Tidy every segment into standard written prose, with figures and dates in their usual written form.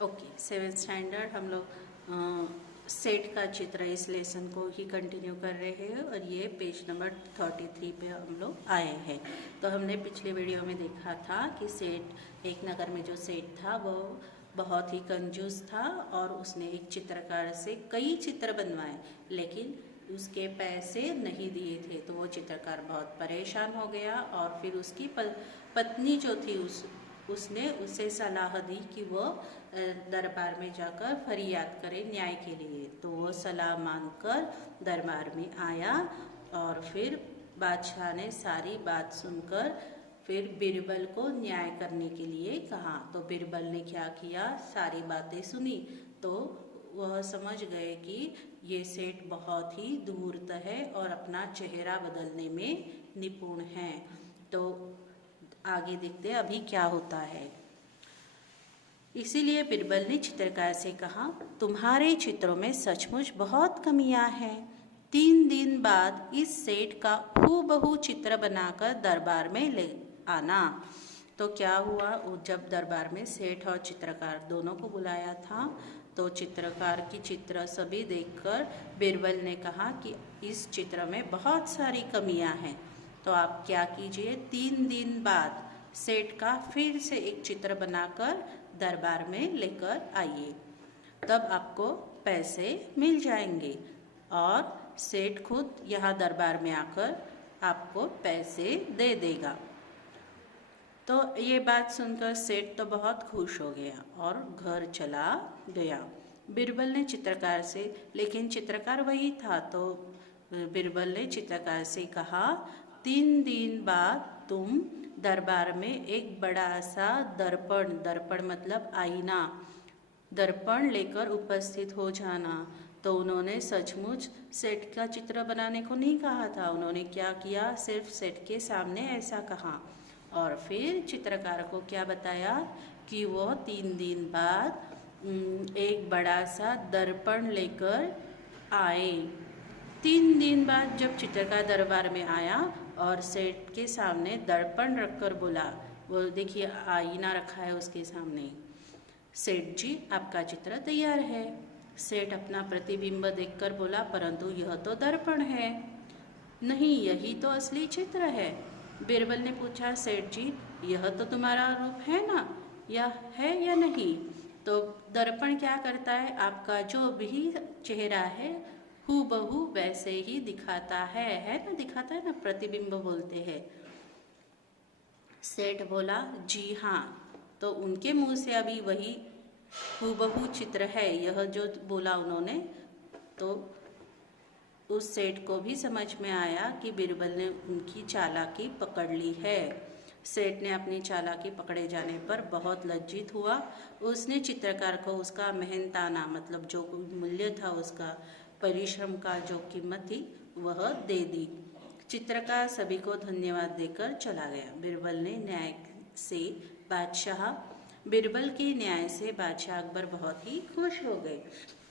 Okay, 7th standard हम लोग set का चित्र इस लेसन को ही कंटिन्यू कर रहे हैं और ये पेज नंबर 33 पे हम लोग आए हैं। तो हमने पिछले वीडियो में देखा था कि सेठ, एक नगर में जो सेठ था वो बहुत ही कंजूस था और उसने एक चित्रकार से कई चित्र बनवाए, लेकिन उसके पैसे नहीं दिए थे। तो वो चित्रकार बहुत परेशान हो गया और फिर उसकी पत्नी जो थी उसने उसे सलाह दी कि वो दरबार में जाकर फरियाद करे न्याय के लिए। तो वो सलाह मानकर दरबार में आया और फिर बादशाह ने सारी बात सुनकर फिर बीरबल को न्याय करने के लिए कहा। तो बीरबल ने क्या किया, सारी बातें सुनी तो वह समझ गए कि ये सेठ बहुत ही धूर्त है और अपना चेहरा बदलने में निपुण है। तो आगे देखते हैं अभी क्या होता है। इसीलिए बीरबल ने चित्रकार से कहा, तुम्हारे चित्रों में सचमुच बहुत कमियां हैं। 3 दिन बाद इस सेठ का हूबहू चित्र बनाकर दरबार में ले आना। तो क्या हुआ, जब दरबार में सेठ और चित्रकार दोनों को बुलाया था तो चित्रकार की चित्र सभी देखकर बीरबल ने कहा कि इस चित्र में बहुत सारी कमियां हैं। तो आप क्या कीजिए, 3 दिन बाद सेठ का फिर से एक चित्र बनाकर दरबार में लेकर आइए, तब आपको पैसे मिल जाएंगे और सेठ खुद यहाँ दरबार में आकर आपको पैसे दे देगा। तो ये बात सुनकर सेठ तो बहुत खुश हो गया और घर चला गया। बीरबल ने चित्रकार से, लेकिन चित्रकार वही था, तो बीरबल ने चित्रकार से कहा, 3 दिन बाद तुम दरबार में एक बड़ा सा दर्पण मतलब आईना, दर्पण लेकर उपस्थित हो जाना। तो उन्होंने सचमुच सेठ का चित्र बनाने को नहीं कहा था, उन्होंने क्या किया, सिर्फ सेठ के सामने ऐसा कहा और फिर चित्रकार को क्या बताया कि वो 3 दिन बाद एक बड़ा सा दर्पण लेकर आए। 3 दिन बाद जब चित्रकार दरबार में आया और सेठ के सामने दर्पण रखकर बोला, वो देखिए आईना रखा है उसके सामने, सेठ जी आपका चित्र तैयार है। सेठ अपना प्रतिबिंब देखकर बोला, परंतु यह तो दर्पण है। नहीं, यही तो असली चित्र है। बीरबल ने पूछा, सेठ जी यह तो तुम्हारा रूप है ना, यह है या नहीं? तो दर्पण क्या करता है, आपका जो भी चेहरा है हूबहू वैसे ही दिखाता है ना, दिखाता है ना, प्रतिबिंब बोलते हैं। सेठ बोला, जी हाँ। तो उनके मुंह से अभी वही हूबहू चित्र है, यह जो बोला उन्होंने, तो उस सेठ को भी समझ में आया कि बीरबल ने उनकी चालाकी पकड़ ली है। सेठ ने अपनी चालाकी पकड़े जाने पर बहुत लज्जित हुआ। उसने चित्रकार को उसका मेहनताना मतलब जो मूल्य था, उसका परिश्रम का जो कीमत थी वह दे दी। चित्रकार सभी को धन्यवाद देकर चला गया। बीरबल के न्याय से बादशाह अकबर बहुत ही खुश हो गए।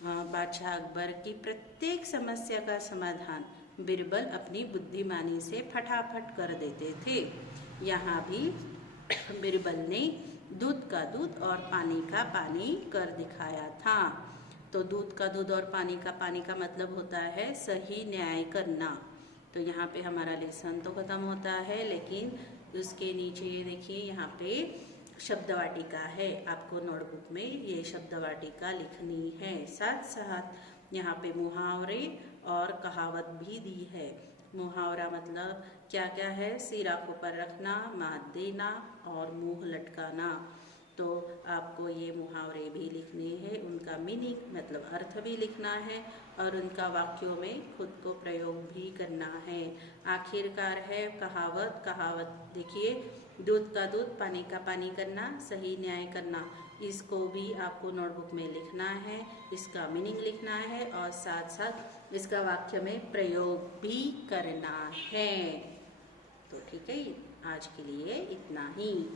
बादशाह अकबर की प्रत्येक समस्या का समाधान बीरबल अपनी बुद्धिमानी से फटाफट कर देते थे। यहाँ भी बीरबल ने दूध का दूध और पानी का पानी कर दिखाया था। तो दूध का दूध और पानी का मतलब होता है सही न्याय करना। तो यहाँ पे हमारा लेसन तो खत्म होता है, लेकिन उसके नीचे ये देखिए, यहाँ पे शब्द वाटिका है। आपको नोटबुक में ये शब्द वाटिका लिखनी है। साथ साथ यहाँ पे मुहावरे और कहावत भी दी है। मुहावरा मतलब क्या क्या है, सिर आंखों पर रखना, मात देना और मुंह लटकाना। तो आपको ये मुहावरे भी लिखने हैं, उनका मीनिंग मतलब अर्थ भी लिखना है और उनका वाक्यों में खुद को प्रयोग भी करना है। आखिरकार है कहावत देखिए, दूध का दूध पानी का पानी करना, सही न्याय करना, इसको भी आपको नोटबुक में लिखना है, इसका मीनिंग लिखना है और साथ साथ इसका वाक्य में प्रयोग भी करना है। तो ठीक है, आज के लिए इतना ही।